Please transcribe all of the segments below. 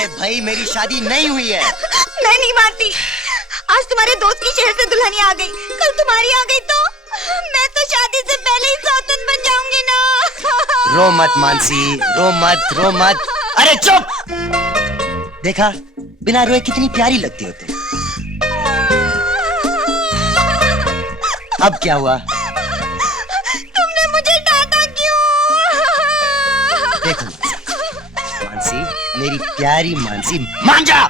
अरे भाई मेरी शादी नहीं हुई है। मैं नहीं मानती। आज तुम्हारे दोस्त की शहर से दुल्हनिया आ गई, कल तुम्हारी आ गई तो मैं तो शादी से पहले ही सौतन बन जाऊंगी ना। रो मत मानसी, रो मत, रो मत। अरे चुप। देखा, बिना रोए कितनी प्यारी लगती हो तुम। अब क्या हुआ? तुमने मुझे डांटा क्यों? देखो मानसी, मेरी प्यारी मानसी, मान जा।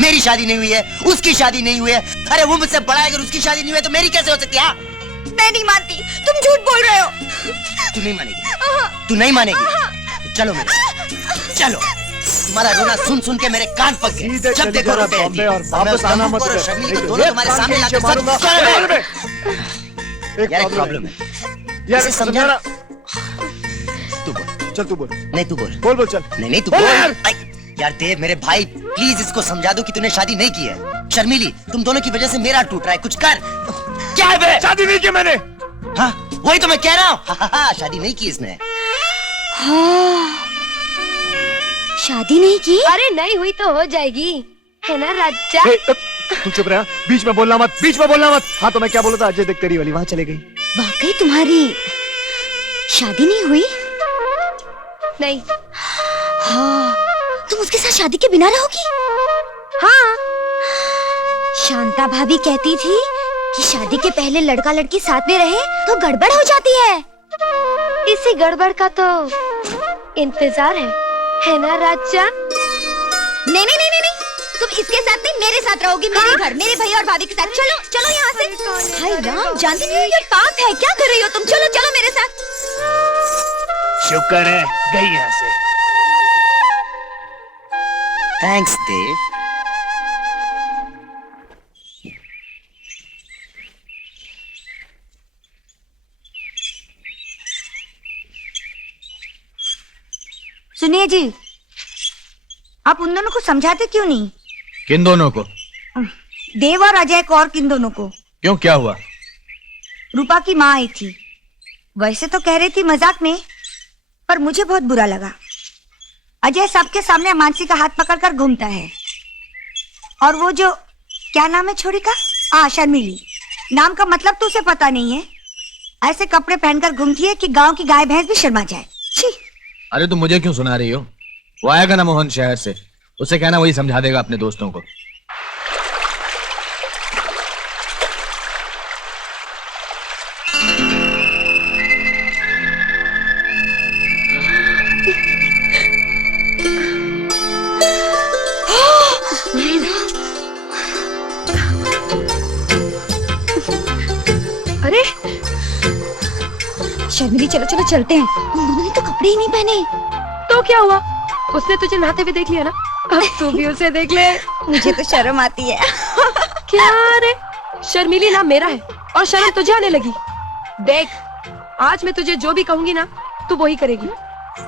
मेरी शादी नहीं हुई है, उसकी शादी नहीं हुई है। अरे वो मुझसे बड़ा है, अगर उसकी शादी नहीं हुई है तो मेरी कैसे हो सकती है? मैं नहीं मानती, तुम झूठ बोल रहे हो। तू नहीं मानेगी, तू नहीं मानेगी। चलो मेरे साथ, चलो। तुम्हारा रोना सुन सुन के मेरे कान पक गए। जब देखो रोते रहती है। और वापस आना मत। दोनों तुम्हारे सामने लाके यार एक प्रॉब्लम है यार, समझा ना। तू बोल। चल तू बोल। नहीं तू बोल। बोल बोल चल। नहीं तू बोल। यार देव मेरे भाई, प्लीज इसको समझा दो कि तूने शादी नहीं की है। शर्मिली, तुम दोनों की वजह से मेरा टूट रहा है, कुछ कर। क्या है बे? शादी नहीं की मैंने। हाँ वही तो मैं कह रहा हूँ। शादी नहीं की इसने। शादी नहीं की? अरे नहीं हुई तो हो जाएगी, है ना राजा? तू चुप रहा, बीच में बोलना मत, बीच में बोलना मत। हाँ तो मैं क्या बोला था, अजय देख तेरी वाली वहाँ चले गई। वाकई तुम्हारी शादी नहीं हुई? नहीं। हाँ, तुम उसके साथ शादी के बिना रहोगी? हाँ, शांता भाभी कहती थी कि शादी के पहले लड़का लड़की साथ में रहे तो गड़बड़ हो जाती है। इसी गड़बड़ का तो इंतजार है ना राजा? नहीं नहीं नहीं नहीं, तुम इसके साथ नहीं मेरे साथ रहोगी। मेरे घर, मेरे भैया और भाभी के साथ। चलो चलो यहाँ से। हाय राम, जानती नहीं हो ये पाप है, क्या कर रही हो तुम? चलो चलो मेरे साथ। शुक्र है गई यहाँ से। थैंक्स देव। सुनिए जी, आप उन दोनों को समझाते क्यों नहीं? किन दोनों को? देव और अजय को। और किन दोनों को? क्यों, क्या हुआ? रूपा की माँ आई थी। वैसे तो कह रही थी मजाक में, पर मुझे बहुत बुरा लगा। अजय सबके सामने मानसी का हाथ पकड़कर घूमता है, और वो जो क्या नाम है छोरी का, शर्मिली, नाम का मतलब तो उसे पता नहीं है। ऐसे कपड़े पहनकर घूमती है कि गांव की गाय भैंस भी शर्मा जाए। छी। अरे तुम मुझे क्यों सुना रही हो? वो आएगा ना मोहन शहर से, उससे कहना वही समझा देगा अपने दोस्तों को। अरे शर्मिली चलो चलो चलते हैं। उन दोनों ने तो कपड़े ही नहीं पहने। तो क्या हुआ? उसने तुझे नहाते हुए देख लिया ना, अब तू भी उसे देख ले। मुझे तो शर्म आती है। क्या रे, शर्मिली नाम मेरा है और शर्म तुझे आने लगी? देख, आज मैं तुझे जो भी कहूंगी ना तू वही करेगी।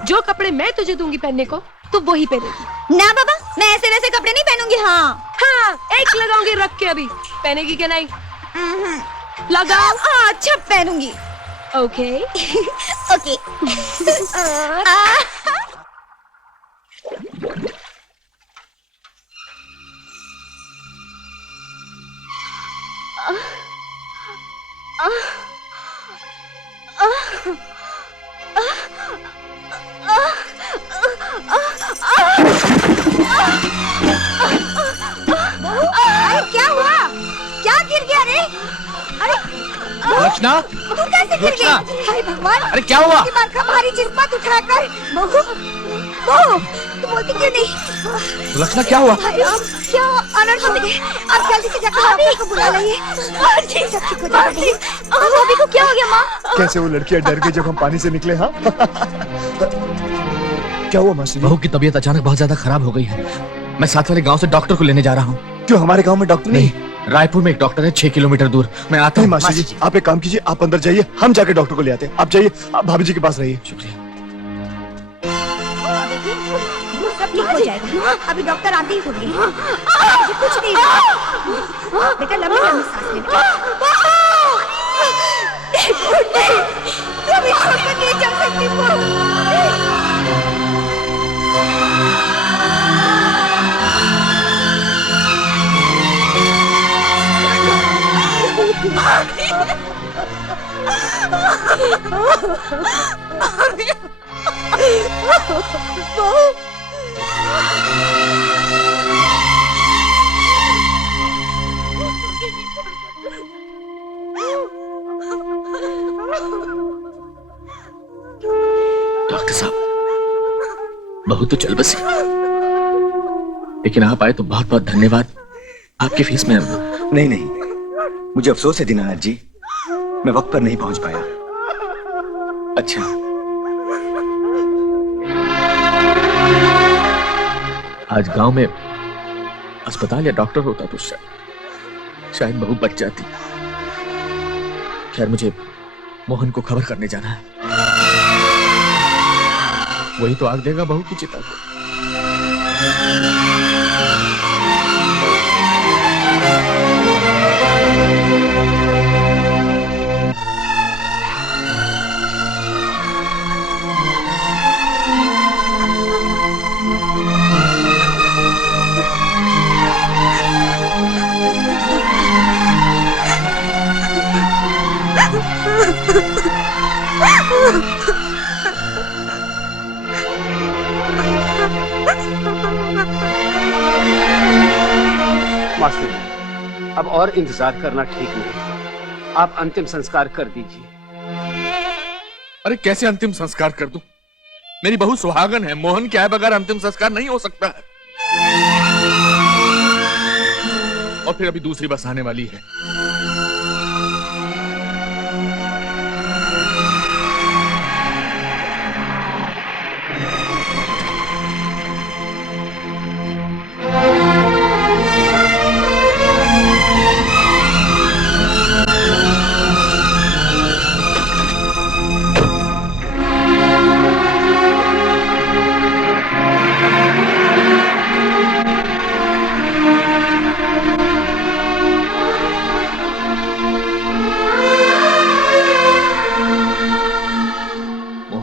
जो कपड़े मैं तुझे दूंगी पहनने को तू वही पहनेगी। ना बाबा, मैं ऐसे वैसे कपड़े नहीं पहनूंगी। हाँ हाँ, एक लगाऊंगी रख के। अभी पहनेगी क्या? नहीं लगाओ। अच्छा पहनूंगी। Okay okay. क्या हुआ? क्या गिर गया रे? अरे लक्षणा, तू कैसे गिर गई? हाय भगवान, अरे क्या हुआ? दिमाग का भारी चीज मत उठाकर। बहू, बहू, तू बोलती क्यों नहीं? लक्षणा क्या हुआ? हाय राम, क्या अनर्थ हो गया? आप जल्दी से जाकर डॉक्टर को बुला लाइए। सब ठीक हो जाएगा। भाभी को क्या हो गया माँ? कैसे वो लड़कियां डर गई जब हम पानी से निकले। हाँ क्या हुआ मासी? बहू की तबीयत अचानक बहुत ज्यादा खराब हो गई है। मैं साथ वाले गांव से डॉक्टर को लेने जा रहा हूँ। क्यों, हमारे गांव में डॉक्टर नहीं? रायपुर में एक डॉक्टर है 6 किलोमीटर दूर। मैं आता हूँ। मासी जी, आप एक काम कीजिए, आप अंदर जाइए, हम जाके डॉक्टर को ले आते हैं। आप जाइए, आप भाभी जी के पास रहिए। शुक्रिया। सब ठीक हो जाएगा। अभी डॉक्टर आते ही होंगे। कुछ नहीं हुआ। बेटा लंबी लंबी सांस ले बेटा। नहीं जा सकती। डॉक्टर साहब, बहू तो चल बसी, लेकिन आप आए तो बहुत बहुत धन्यवाद। आपकी फीस में नहीं नहीं, मुझे अफसोस है दीनानाथ जी, मैं वक्त पर नहीं पहुंच पाया। अच्छा, आज गांव में अस्पताल या डॉक्टर होता तो शायद बहू बच जाती। खैर, मुझे मोहन को खबर करने जाना है, वही तो आग देगा बहू की चिता को। मास्टर जी, अब और इंतजार करना ठीक नहीं, आप अंतिम संस्कार कर दीजिए। अरे कैसे अंतिम संस्कार कर दूं? मेरी बहू सुहागन है, मोहन के आए बगैर अंतिम संस्कार नहीं हो सकता है। और फिर अभी दूसरी बस आने वाली है।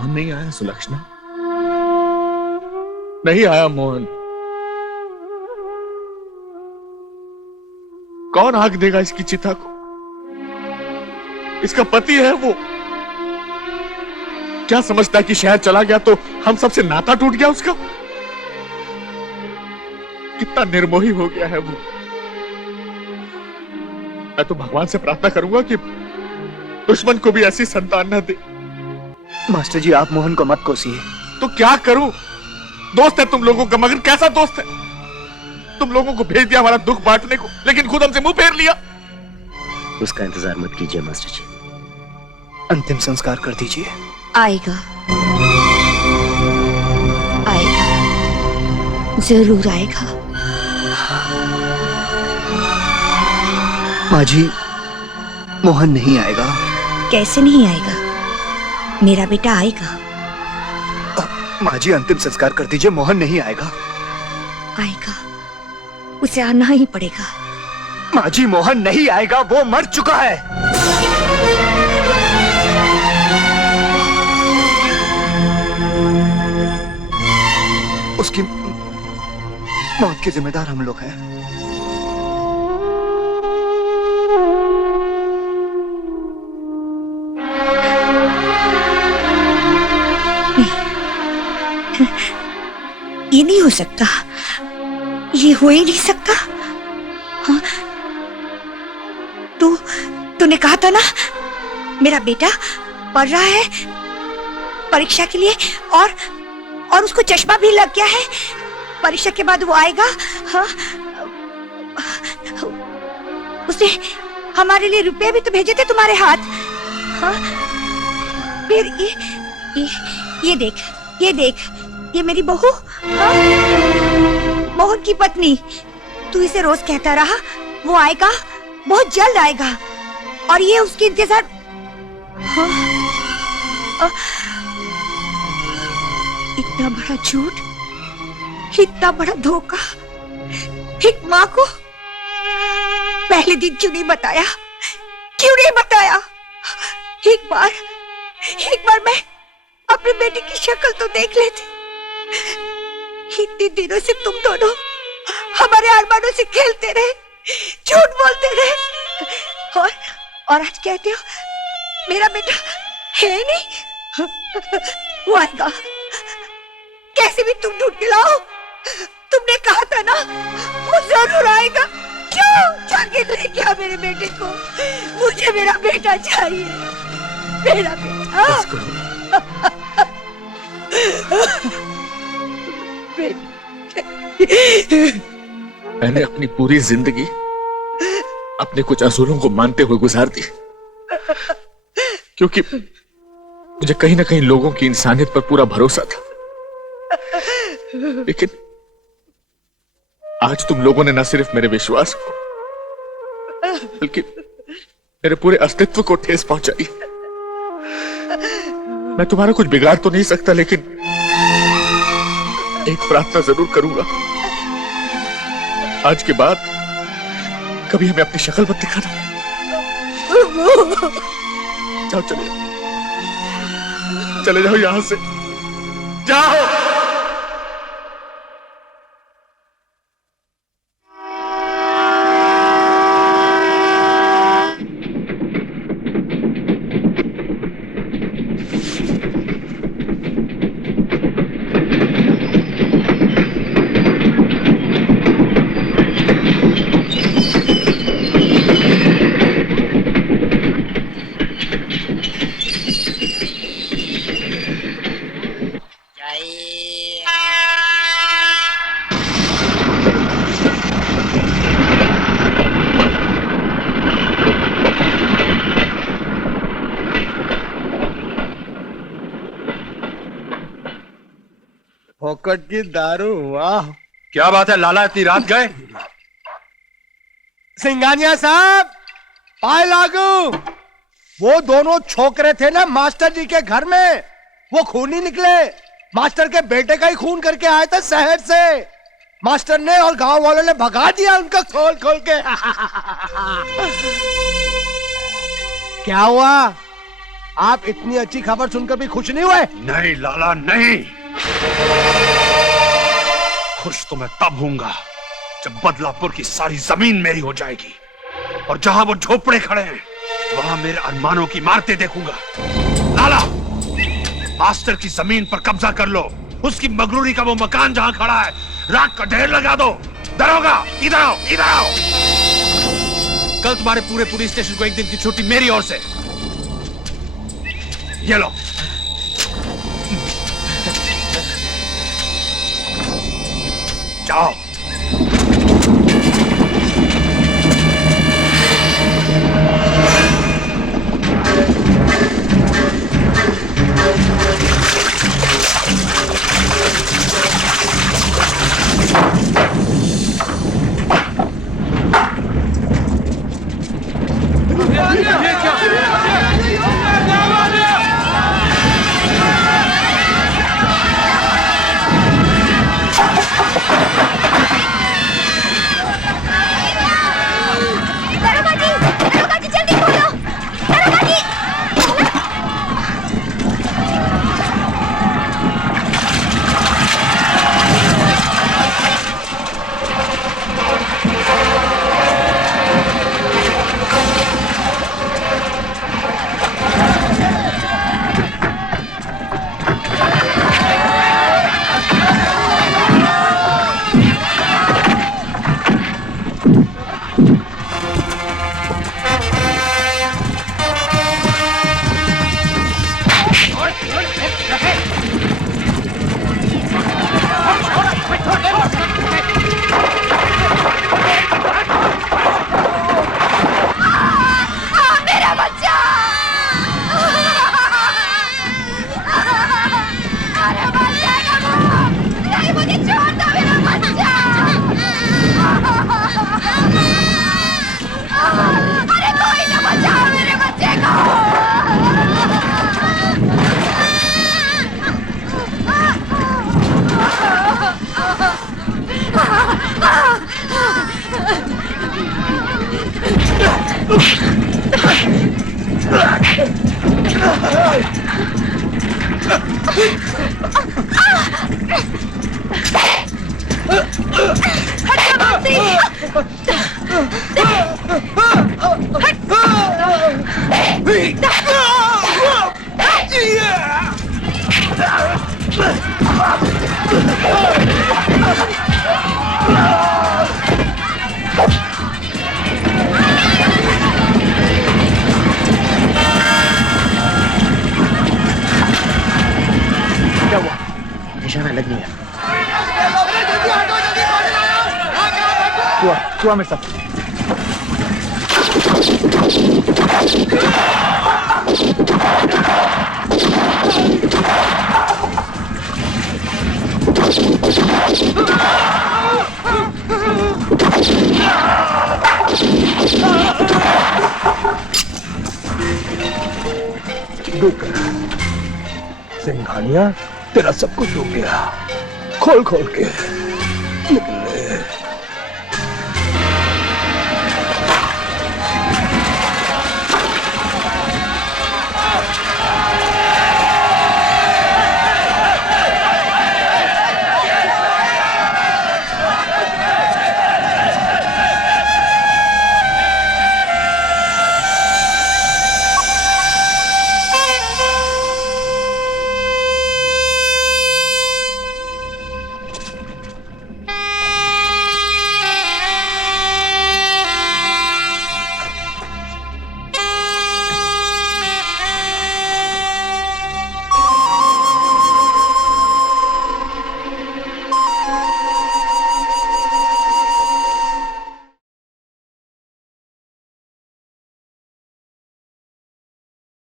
नहीं आया सुलक्षणा, नहीं आया मोहन। कौन आग देगा इसकी चिता को? इसका पति है वो। क्या समझता है कि शहर चला गया तो हम सबसे नाता टूट गया उसका? कितना निर्मोही हो गया है वो। मैं तो भगवान से प्रार्थना करूंगा कि दुश्मन को भी ऐसी संतान न दे। मास्टर जी, आप मोहन को मत कोसिए। तो क्या करूं? दोस्त है तुम लोगों का, मगर कैसा दोस्त है? तुम लोगों को भेज दिया हमारा दुख बांटने को, लेकिन खुद हमसे मुंह फेर लिया। उसका इंतजार मत कीजिए मास्टर जी, अंतिम संस्कार कर दीजिए। आएगा, आएगा, जरूर आएगा। माँ जी, मोहन नहीं आएगा। कैसे नहीं आएगा? मेरा बेटा आएगा। माँ जी, अंतिम संस्कार कर दीजिए, मोहन नहीं आएगा। आएगा, उसे आना ही पड़ेगा। माँ जी, मोहन नहीं आएगा, वो मर चुका है। उसकी मौत के जिम्मेदार हम लोग हैं। ये नहीं हो सकता, ये हो ही नहीं सकता। हाँ? तूने कहा था ना, मेरा बेटा पढ़ रहा है परीक्षा के लिए, और उसको चश्मा भी लग गया है। परीक्षा के बाद वो आएगा। हाँ? उसने हमारे लिए रुपए भी तो भेजे थे तुम्हारे हाथ। हाँ? फिर ये देख, ये मेरी बहू, हाँ? मोहन की पत्नी। तू इसे रोज कहता रहा वो आएगा, बहुत जल्द आएगा, और ये उसकी इंतजार। हाँ? इतना बड़ा झूठ, इतना बड़ा धोखा एक माँ को पहले दिन क्यों नहीं बताया? क्यों नहीं बताया? एक बार मैं अपने बेटे की शक्ल तो देख लेती। इतने दिनों से तुम दोनों हमारे अरमानों से खेलते रहे, झूठ बोलते रहे, और आज कहते हो मेरा बेटा है नहीं। वो आएगा, कैसे भी तुम ढूंढ के लाओ। तुमने कहा था ना वो जरूर आएगा। क्यों जाके लेके आ मेरे बेटे को। मुझे मेरा बेटा चाहिए, मेरा बेटा। बस करो। मैंने अपनी पूरी जिंदगी अपने कुछ असूलों को मानते हुए गुजार दी, क्योंकि मुझे कहीं ना कहीं लोगों की इंसानियत पर पूरा भरोसा था। लेकिन आज तुम लोगों ने न सिर्फ मेरे विश्वास को बल्कि मेरे पूरे अस्तित्व को ठेस पहुंचाई। मैं तुम्हारा कुछ बिगाड़ तो नहीं सकता, लेकिन एक प्रार्थना जरूर करूंगा। आज के बाद कभी हमें अपनी शक्ल मत दिखाना। जाओ, चले जाओ यहां से, जाओ। फोकट की दारू, वाह। क्या बात है लाला, इतनी रात गए? सिंघानिया साहब, पाए लागू। वो दोनों छोकरे थे ना मास्टर जी के घर में, वो खूनी निकले। मास्टर के बेटे का ही खून करके आए थे शहर से। मास्टर ने और गांव वालों ने भगा दिया उनका खोल खोल के। क्या हुआ? आप इतनी अच्छी खबर सुनकर भी खुश नहीं हुए? नहीं लाला नहीं, खुश तो मैं तब हूंगा जब बदलापुर की सारी जमीन मेरी हो जाएगी और जहां वो झोपड़े खड़े हैं वहां मेरे अरमानों की इमारतें देखूंगा। लाला, मास्टर की जमीन पर कब्जा कर लो। उसकी मगरूरी का वो मकान जहां खड़ा है, राख का ढेर लगा दो। दरोगा, इधर आओ, इधर आओ। कल तुम्हारे पूरे पुलिस स्टेशन को एक दिन की छुट्टी मेरी ओर से। ये लो। जाओ। हट क्या हुआ? निशाना लग गया। हुआ मेरे साथ। सिंघानिया, तेरा सब कुछ हो गया, खोल खोल के।